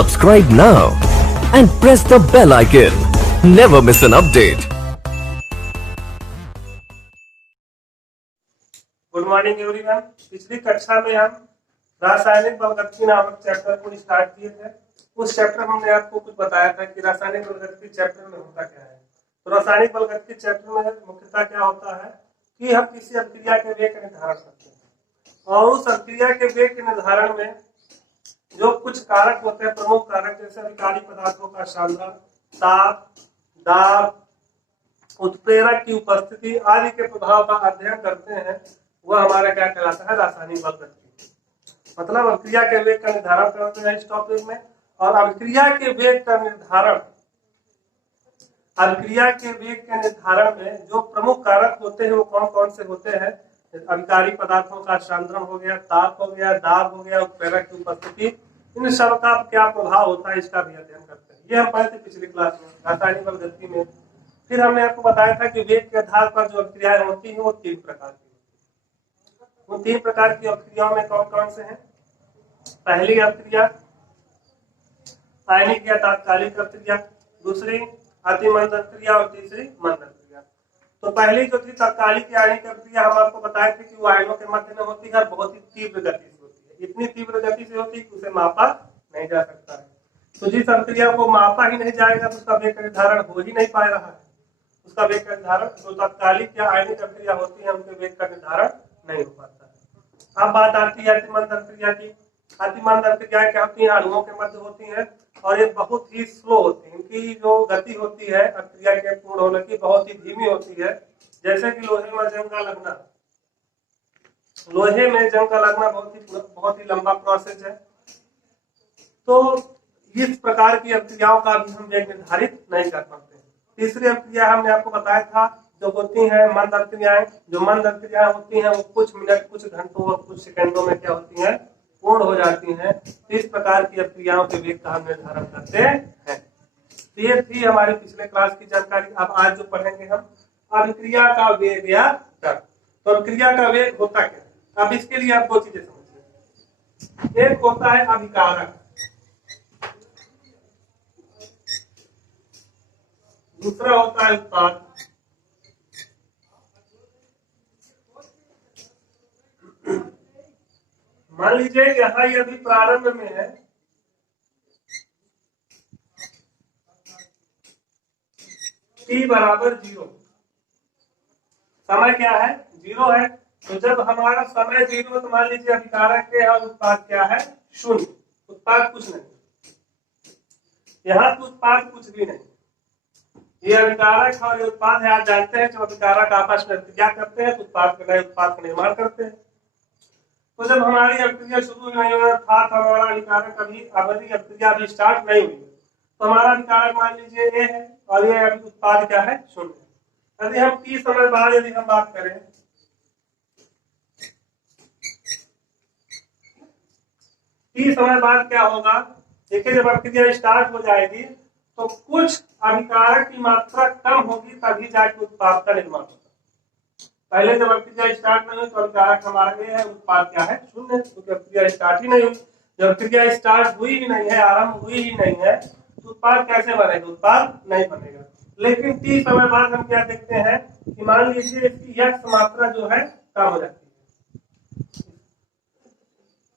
Subscribe now and press the bell icon. Never miss an update. Good morning everyone. पिछली कक्षा में हम रासायनिक बलगति नामक चैप्टर को स्टार्ट किए थे। उस चैप्टर में हमने आपको कुछ बताया था कि रासायनिक बलगति चैप्टर में होता क्या है। तो रासायनिक बलगति चैप्टर में मुख्यतः क्या होता है कि हम किसी अभिक्रिया के वेग का निर्धारण करते हैं और उस अभिक्रिया के वेग के निर्धारण में जो कुछ कारक होते हैं, प्रमुख कारक, जैसे अभिकारी पदार्थों का सांद्रण, ताप, दाब, उत्प्रेरक की उपस्थिति आदि के प्रभाव का अध्ययन करते हैं, वह हमारा क्या कहलाता है, रासायनिक बलगति। मतलब अभिक्रिया के वेग का निर्धारण करते हैं इस टॉपिक में। और अभिक्रिया के वेग का निर्धारण, अभिक्रिया के वेग के निर्धारण में जो प्रमुख कारक होते हैं वो कौन कौन से होते हैं। अभिकारी पदार्थों का सांद्रण हो गया, ताप हो गया, दाब हो गया, उत्प्रेरक की उपस्थिति, इन सब का क्या प्रभाव होता है इसका भी अध्ययन करते हैं। ये हम पढ़े थे पिछली क्लास में रासायनिक बलगति में। फिर हमने आपको बताया था कि वेग के आधार पर जो अभिक्रियाएं होती हैं वो 3 प्रकार की होती है। उन 3 प्रकार की अभिक्रियाओं में कौन कौन से हैं। पहली अभिक्रिया आयनिक या तात्कालिक अभिक्रिया, दूसरी अतिमंद अभिक्रिया और तीसरी मंद अभिक्रिया। तो पहली जो थी तात्कालिक आयनिक अभिक्रिया, हम आपको बताए थे कि वो आयनों के मध्य में होती है और बहुत ही तीव्र गति से होती है। इतनी तीव्र गति से होती है कि उसे मापा नहीं जा सकता है। तो जिस अभिक्रिया को मापा ही नहीं जाएगा तो उसका वेग का निर्धारण हो ही नहीं पा रहा है। उसका वेग का निर्धारण, जो तात्कालिक या आयनिक अभिक्रिया होती है उनके वेग का निर्धारण नहीं हो पाता है। अब बात आती है अतिमंद अभिक्रिया की। अतिमंद अभिक्रियाएं क्या होती है, अणुओं के मध्य होती है और ये बहुत ही स्लो होती है। इनकी जो गति होती है अभिक्रिया के पूर्ण होने की बहुत ही धीमी होती है। जैसे कि लोहे में जंग का लगना, लोहे में जंग का लगना बहुत ही लंबा प्रोसेस है। तो इस प्रकार की अभिक्रियाओं का भी हम वेग निर्धारित नहीं कर पाते। तीसरी अभिक्रिया हमने आपको बताया था जो होती है मंद अभिक्रियाएं। जो मंद अभिक्रियाएं होती हैं वो कुछ मिनट, कुछ घंटों और कुछ सेकंडों में क्या होती हैं, पूर्ण हो जाती हैं। इस प्रकार की अभिक्रियाओं के वेग का हम निर्धारण करते हैं। तो ये थी हमारी पिछले क्लास की जानकारी। अब आज जो पढ़ेंगे हम अभिक्रिया का वेग या दर। तो अभिक्रिया का वेग होता क्या है। अब इसके लिए आप 2 चीजें समझिए। एक होता है अभिकारक, दूसरा होता है उत्पाद। मान लीजिए यहाँ यदि प्रारंभ में है t बराबर 0, समय क्या है, 0 है। तो जब हमारा समय 0 तो मान लीजिए अभिकारक के और उत्पाद क्या है, 0। उत्पाद कुछ नहीं, यहाँ तो उत्पाद कुछ भी नहीं। ये अभिकारक और ये उत्पाद है। आप जानते हैं जब अभिकारक आपस में क्या करते हैं तो उत्पाद का निर्माण करते हैं। तो जब हमारी अभिक्रिया शुरू नहीं हुआ था तो हमारा अभिकारक अभिक्रिया अभी स्टार्ट नहीं हुई, तो हमारा अभिकारक मान लीजिए ए है और ये अभी उत्पाद क्या है, 0। यदि हम t समय बाद यदि हम बात करें, t समय बाद क्या होगा, देखिए जब अभिक्रिया स्टार्ट हो जाएगी तो कुछ अभिकारक की मात्रा कम होगी तभी जाके उत्पाद का निर्माण होगा। पहले जब अभिक्रिया स्टार्ट नहीं हुई तो अभिकारक हमारा ये है, उत्पाद क्या है, 0, क्योंकि अभिक्रिया स्टार्ट ही नहीं हुई। जब अभिक्रिया स्टार्ट हुई ही नहीं है, आरंभ हुई ही नहीं है, तो उत्पाद कैसे बनेगा, उत्पाद नहीं बनेगा। लेकिन t समय बाद हम क्या देखते हैं कि मान लीजिए इसकी x मात्रा जो है कम हो जाती है।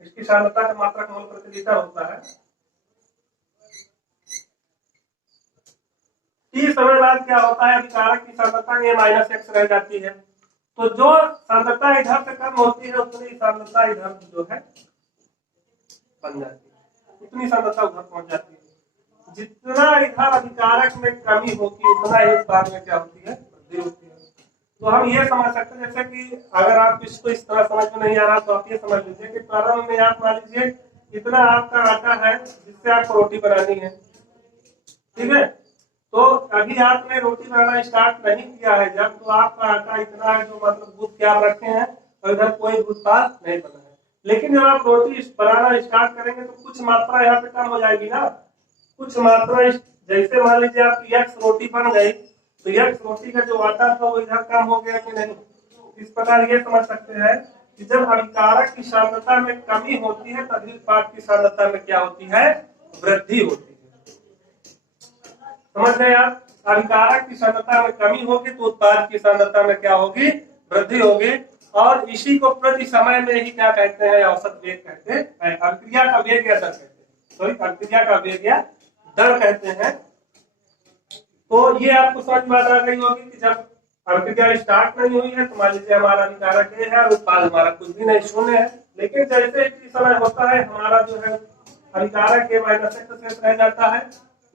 इसकी सांद्रता का मात्रक मोल प्रति लीटर होता है। t समय बाद क्या होता है, अभिकारक की सांद्रता ये -x रह जाती है। तो जो सांद्रता इधर से कम होती है उतनी सांद्रता इधर जो है बन जाती है, उतनी सांद्रता उधर पहुंच जाती है। जितना इधर अभिकारक में कमी होती है उतना ही उत्पाद में क्या होती है, वृद्धि होती है। तो हम ये समझ सकते हैं, जैसे कि अगर आप इसको इस तरह समझ में नहीं आ रहा तो आप ये समझ लीजिए कि प्रारंभ में आप मान लीजिए इतना आपका आटा है जिससे आपको रोटी बनानी है, ठीक है। तो अभी आपने रोटी बनाना स्टार्ट नहीं किया है जब, तो आपका आटा इतना है जो मतलब गुद के आप रखे हैं और इधर कोई उत्पाद नहीं बना है। लेकिन जब आप रोटी बनाना स्टार्ट करेंगे तो कुछ मात्रा यहाँ पे कम हो जाएगी ना, कुछ मात्रा। जैसे मान लीजिए आपकी x रोटी बन गई तो x रोटी का जो आटा था वो इधर कम हो गया कि नहीं। इस प्रकार ये समझ सकते हैं कि जब अभिकारक की सांद्रता में कमी होती है तभी उत्पाद की सांद्रता में क्या होती है, वृद्धि होती है। समझ गए आप? अभिकारक की सांद्रता में कमी होगी तो उत्पाद की सांद्रता में क्या होगी? वृद्धि होगी। और इसी को प्रति समय में ही क्या कहते हैं? औसत वेग कहते हैं। अभिक्रिया का वेग या दर कहते हैं, सॉरी अभिक्रिया का वेग या दर कहते हैं। तो ये आपको समझ में आ गई होगी कि जब अभिक्रिया स्टार्ट नहीं हुई है तो मान लीजिए हमारा अभिकारक ए है और उत्पाद हमारा कुछ भी नहीं, शून्य है। लेकिन जैसे ही समय होता है हमारा जो है अभिकारक ए माइनस एक्स शेष रह जाता है,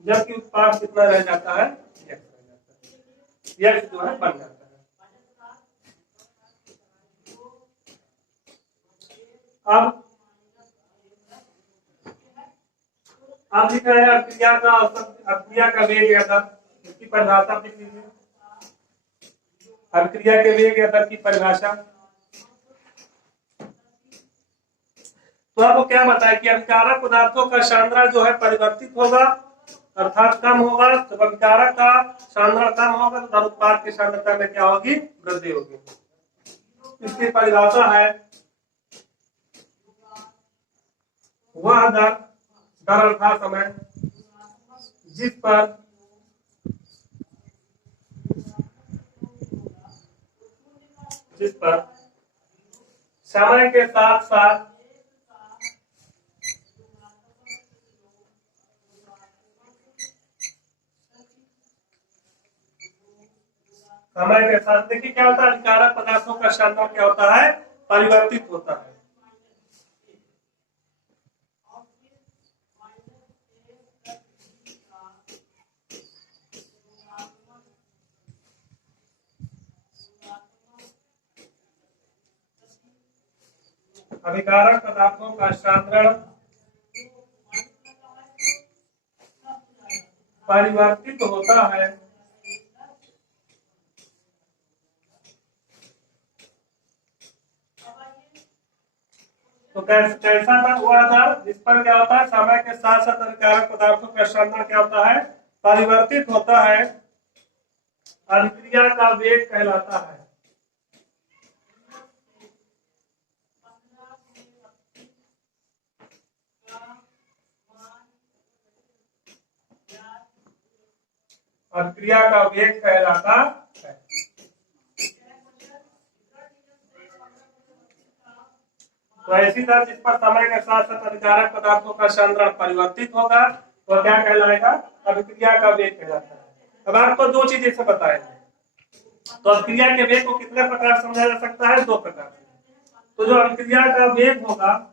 जबकि उत्पाद कितना रह जाता है? एक्स जो है बन जाता है। अब लिख रहे हैं अभिक्रिया का औसत, अभिक्रिया का वेग या दर, इसकी परिभाषा लिख लीजिए। अभिक्रिया के वेग या दर की परिभाषा। तो आपको क्या बताया कि अभिकारक पदार्थों का सांद्रण जो है परिवर्तित होगा, अर्थात कम होगा। तो अभिकारक का सांद्रण कम होगा तो उत्पाद की सांद्रता में क्या होगी? वृद्धि होगी। इसकी परिभाषा है वह दर अर्थात समय जिस पर समय के साथ साथ देखिए क्या होता है? अभिकारक पदार्थों का सांद्रण क्या होता है? परिवर्तित होता है। अभिकारक पदार्थों का सांद्रण परिवर्तित होता है तो कैसा था हुआ था? जिस पर क्या होता है? समय के साथ साथ अभिकारक पदार्थों का सांद्रण क्या होता है? परिवर्तित होता है। अभिक्रिया का वेग कहलाता है। अभिक्रिया का वेग कहलाता है। तो ऐसी दर जिस पर समय के साथ साथ अभिकारक पदार्थों का सांद्रण परिवर्तित होगा तो क्या कहलाएगा? अभिक्रिया का वेग कहलाता है। अब आपको दो चीज इससे बताएंगे। तो अभिक्रिया के वेग को कितने प्रकार समझा जा सकता है? दो प्रकार से। तो जो अभिक्रिया का वेग होगा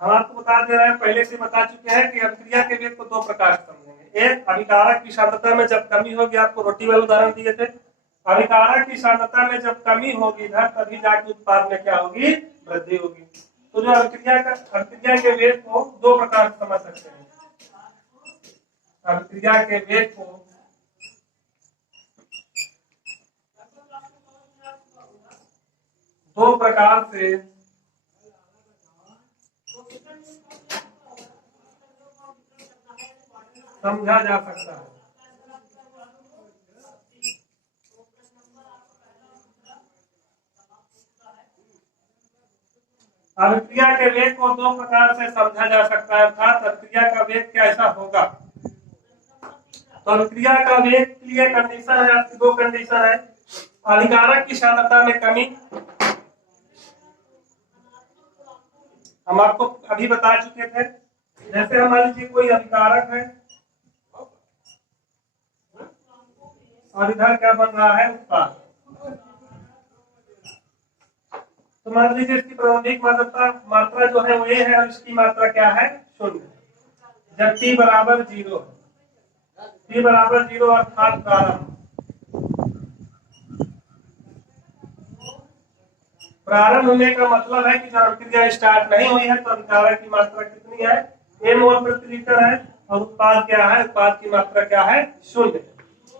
हम आपको बता दे रहे हैं, पहले से बता चुके हैं कि अभिक्रिया के वेग को दो प्रकार से समझेंगे। एक, अभिकारक की सांद्रता में जब कमी होगी, आपको रोटी वाले उदाहरण दिए थे। अभिकारक की सांद्रता में जब कमी होगी इधर, तभी जाके उत्पाद में क्या होगी? वृद्धि होगी। तो जो अभिक्रिया के वेग को दो प्रकार से समझ सकते हैं। अभिक्रिया के वेग को दो प्रकार से समझा जा सकता है। अभिक्रिया के वेग को दो प्रकार से समझा जा सकता है, अर्थात अभिक्रिया का वेग कैसा होगा। तो अभिक्रिया का वेग के लिए कंडीशन है, आपकी दो कंडीशन है। अभिकारक की सांद्रता में कमी, हम आपको अभी बता चुके थे। जैसे मान लीजिए कोई अभिकारक है और इधर क्या बन रहा है? उत्पाद। तो मान लीजिए इसकी प्रारंभिक मात्रा जो है वो ए है और इसकी मात्रा क्या है? शून्य। जब t बराबर 0 है, t बराबर 0 अर्थात प्रारंभ होने का मतलब है कि जब अभिक्रिया स्टार्ट नहीं हुई है तो अभिकारक की मात्रा कितनी है? m मोल प्रति लीटर है और उत्पाद क्या है? उत्पाद की मात्रा क्या है? शून्य।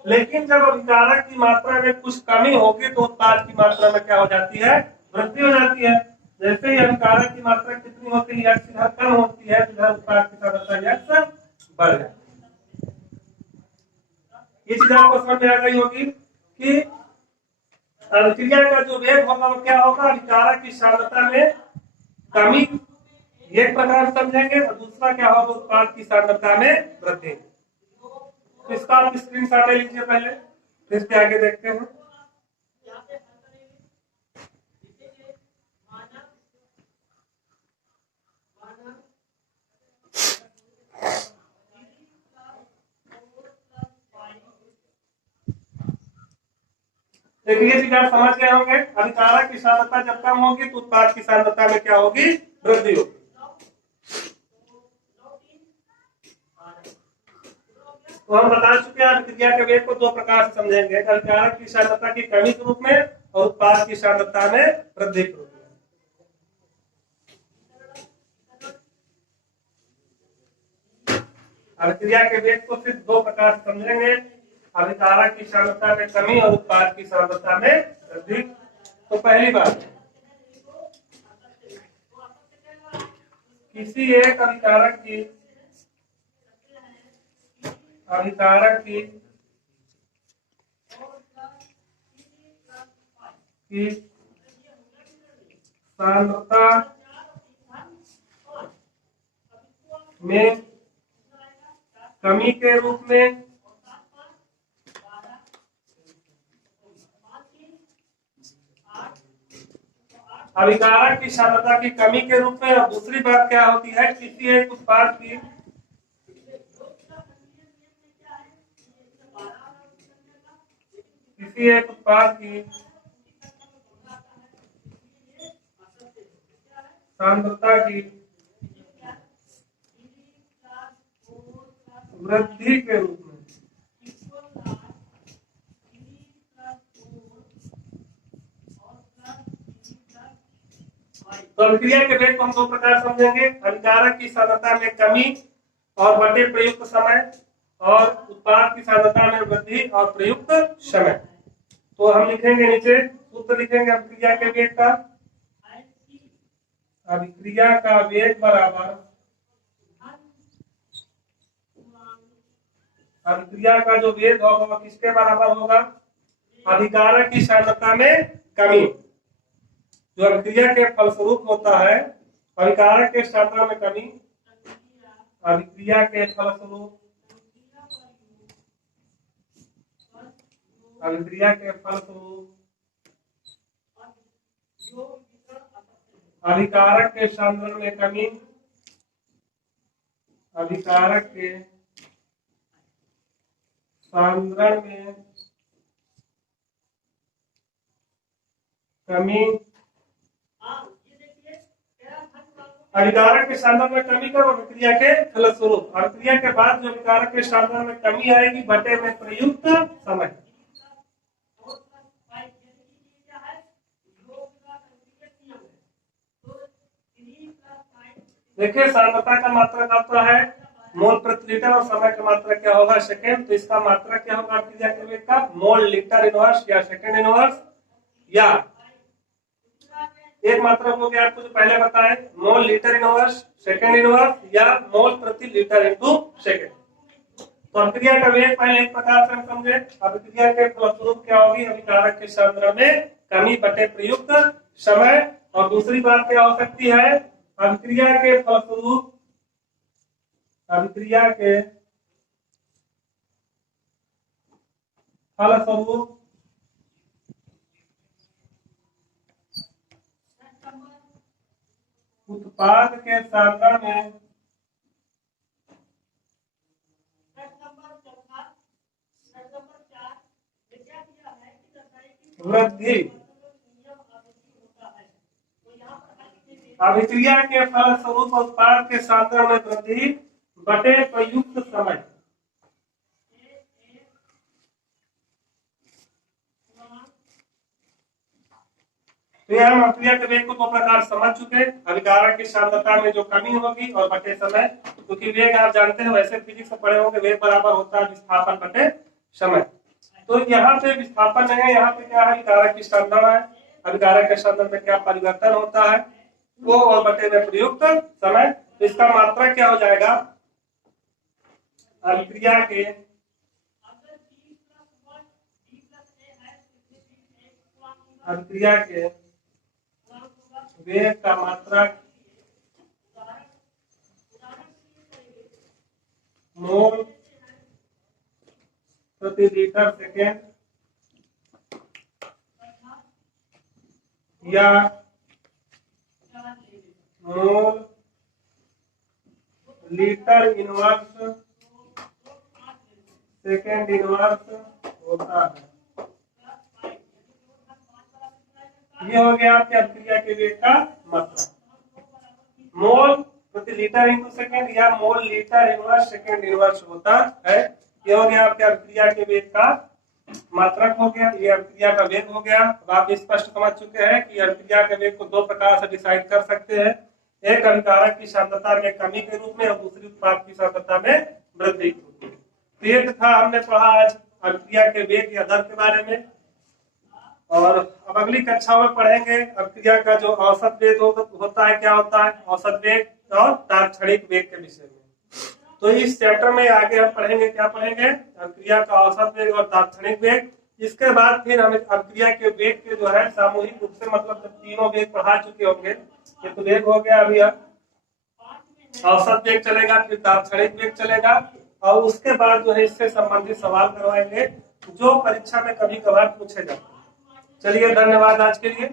लेकिन जब अभिकारक की मात्रा में कुछ कमी होगी तो उत्पाद की मात्रा में क्या हो जाती है? वृद्धि हो जाती है। जैसे ही अभिकारक की मात्रा कितनी होती है? x इधर कम होती है, इधर उत्पाद की सांद्रता x बढ़ जाती है। ये चीज आपको समझ में आ गई होगी कि अभिक्रिया का जो वेग होगा वो क्या होगा, अभिकारक की सांद्रता में कमी, एक प्रकार समझेंगे, और दूसरा क्या होगा, उत्पाद की सांद्रता में वृद्धि। तो इसका आप स्क्रीनशॉट ले लीजिए पहले, फिर इसके आगे देखते हैं। देखिए ये चीज आप समझ गए होंगे, अभिकारक की सांद्रता जब कम होगी तो उत्पाद की सांद्रता में क्या होगी, वृद्धि होगी। तो हम बता चुके हैं अभिक्रिया के वेग को दो प्रकार से समझेंगे, अभिकारक की सांद्रता की कमी के रूप में और उत्पाद की सांद्रता में वृद्धि के रूप में। अभिक्रिया के वेग को सिर्फ दो प्रकार से समझेंगे, अभिकारक की सांद्रता में कमी और उत्पाद की सांद्रता में वृद्धि। तो पहली बात, किसी एक अभिकारक की सांद्रता में कमी के रूप में अभिकारक की सांद्रता की कमी के रूप में, और दूसरी बात क्या होती है, किसी एक उत्पाद की सांद्रता की वृद्धि के रूप में। तो अभिक्रिया के वेग को हम दो प्रकार समझेंगे, अभिकारक की सांद्रता में कमी और बटे प्रयुक्त समय, और उत्पाद की सांद्रता में वृद्धि और प्रयुक्त समय। तो हम लिखेंगे नीचे सूत्र लिखेंगे अभिक्रिया के वेग का, अभिक्रिया का वेग बराबर, अभिक्रिया का जो वेग होगा वो किसके बराबर होगा, अभिकारक की सांद्रता में कमी, जो अभिक्रिया के फलस्वरूप होता है, अभिकारक के सांद्रता में कमी, अभिक्रिया के फलस्वरूप अभिकारक के सांद्रण में कमी, अभिकारक के सांद्रण में कमी, अभिकारक के सांद्रण में कमी करो अभिक्रिया के फलस्वरूप, अभिक्रिया के बाद जो अभिकारक के सांद्रण में कमी आएगी बटे में प्रयुक्त समय। देखिए सांद्रता का मात्रक आता है मोल प्रति लीटर और समय का मात्रक क्या होगा, सेकेंड। तो इसका मात्रक क्या होगा अभिक्रिया के वेग का, मोल लीटर इनवर्स या सेकेंड इनवर्स, या एक मात्रक हो गया आपको जो पहले बताए, mole litre inverse, second inverse, या मोल प्रति लीटर इंटू सेकेंड। तो अभिक्रिया का वेग पहले एक प्रकार से हम समझे, अभिक्रिया के फलस्वरूप क्या होगी, अभिकारक के सांद्रण में कमी बटे प्रयुक्त समय, और दूसरी बात क्या हो सकती है, अभिक्रिया के फलस्वरूप उत्पाद के सांद्रण में वृद्धि, अभिक्रिया के फलस्वरूप उत्पाद के सांद्रण में वृद्धि बटे प्रयुक्त समय। तो यह हम अभिक्रिया के वेग को दो प्रकार समझ चुके, अभिकारक की सांद्रता में जो कमी होगी और बटे समय, क्योंकि वेग आप जानते हैं वैसे फिजिक्स में पढ़े होंगे, वेग बराबर होता है विस्थापन बटे समय। तो यहाँ पे विस्थापन है, यहाँ पे क्या है, अभिकारक की सांद्रण है, अभिकारक के सांद्रण में क्या परिवर्तन होता है वो, और बटे में प्रयुक्त समय। तो इसका मात्रा क्या हो जाएगा, अभिक्रिया के वेग का मात्रक मोल प्रति लीटर सेकेंड या mole litre inverse second inverse होता है। ये हो गया आपके अभिक्रिया के वेग का मात्रक। मोल प्रति लीटर इंटू सेकेंड या mole litre inverse second inverse होता है। ये हो गया आपके अभिक्रिया के वेग का मात्रक हो गया, ये अभिक्रिया का वेग हो गया। अब आप स्पष्ट समझ चुके हैं कि अभिक्रिया के वेग को दो प्रकार से डिसाइड कर सकते हैं, एक अभिकारक की सांद्रता में कमी के रूप में और दूसरी उत्पाद की सांद्रता में वृद्धि के रूप में। तो ये था हमने पढ़ा आज अभिक्रिया के वेग या दर के बारे में, और अब अगली कक्षाओं में पढ़ेंगे अभिक्रिया का जो औसत वेग होता है, क्या होता है औसत वेग और तात्क्षणिक वेग के विषय में। तो इस चैप्टर में आगे हम पढ़ेंगे, क्या पढ़ेंगे, अभिक्रिया का औसत वेग और तात्क्षणिक वेग। इसके बाद फिर हम अभिक्रिया के वेग के जो है सामूहिक रूप से, मतलब जब तीनों वेग पढ़ा चुके होंगे, ये तो वेग हो गया, अभी औसत वेग चलेगा, फिर तात्क्षणिक वेग चलेगा, और उसके बाद जो है इससे संबंधित सवाल करवाएंगे जो परीक्षा में कभी कभार पूछे जाते हैं। चलिए, धन्यवाद आज के लिए।